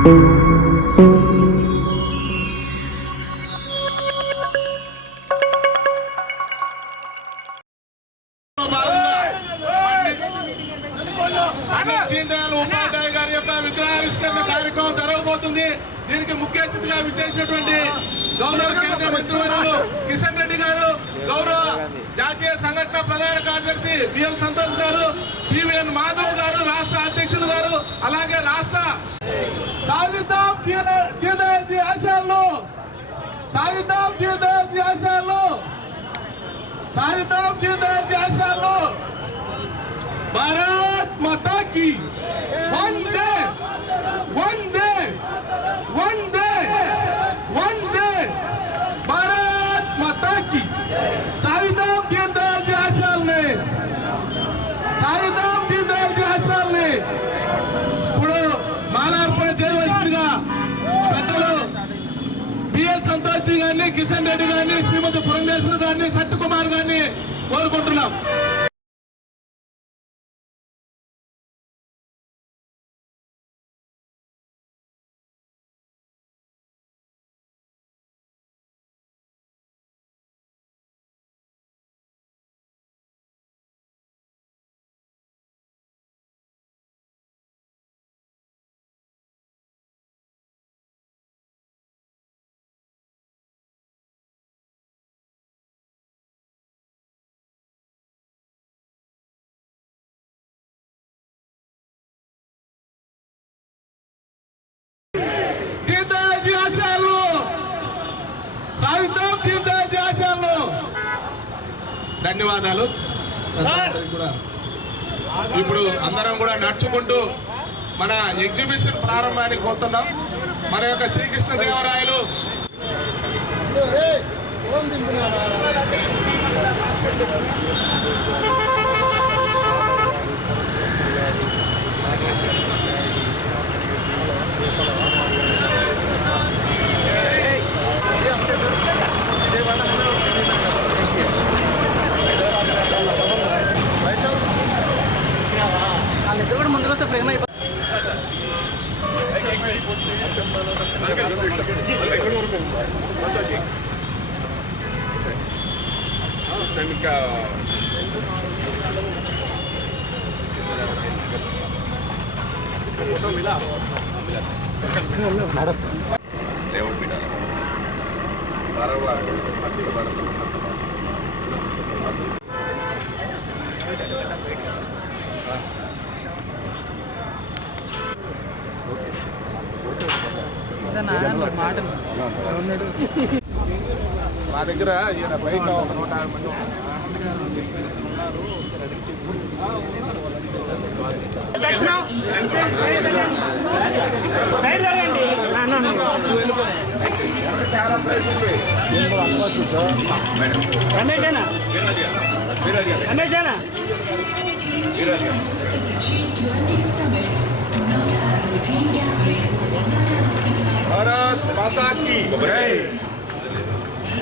దీన్ దయాళ్ ఉపాధ్యాయ గారి యొక్క విగ్రహావిష్కరణ కార్యక్రమం జరగబోతుంది. దీనికి ముఖ్య అతిథిగా విచ్చేసినటువంటి గౌరవ కేంద్ర మంత్రివర్యులు కిషన్ రెడ్డి గారు, గౌరవ జాతీయ సంఘటన ప్రధాన కార్యదర్శి బిఎల్ సంతోష్ గారు, పివిఎన్ మాధవ్ గారు రాష్ట్ర అధ్యక్షులు గారు, అలాగే రాష్ట్ర సాధిద్దాం దీన్ దయాళ్ జీ ఆశయాలను, సాధిద్దాం దీన్ దయాళ్ జీ ఆశయాలను, సాధిద్దాం దీన్ దయాళ్ జీ ఆశయాలను. भारत माता की वंदे वंदे वंदे वंदे भारत माता की. సాధిద్దాం దీన్ దయాళ్ జీ ఆశయాల్ని, సాధిద్దాం దీన్ దయాళ్ జీ ఆశయాల్ని. ఇప్పుడు మాలార్పణ చేయవలసిందిగా పెద్దలు బిఎల్ సంతోష్ జీ గారిని, కిషన్ రెడ్డి గారిని, శ్రీమతి పురంధేశ్వరి గారిని, సత్యకుమార్ గారిని కోరుకుంటున్నాం. ధన్యవాదాలు. ఇప్పుడు అందరం కూడా నడుచుకుంటూ మన ఎగ్జిబిషన్ ప్రారంభానికి పోతున్నాం. మన యొక్క శ్రీకృష్ణదేవరాయలు ముందుకొస్తే ఫ్రేమ్ అయిపోతుంది. మా దగ్గర బయట ఒక 150 మంది भारत माता की जय.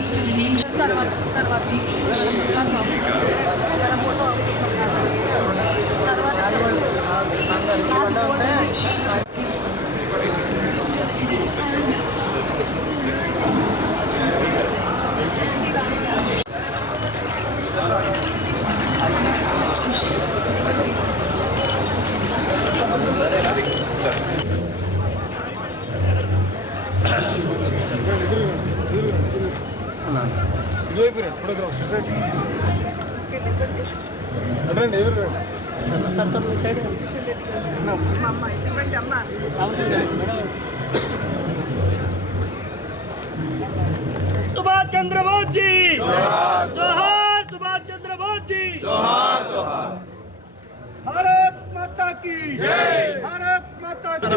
सुभाष चंद्र बोस जी जोहार, सुभाष चंद्र बोस जी जोहार जोहार. भारत माता की जय, भारत माता की.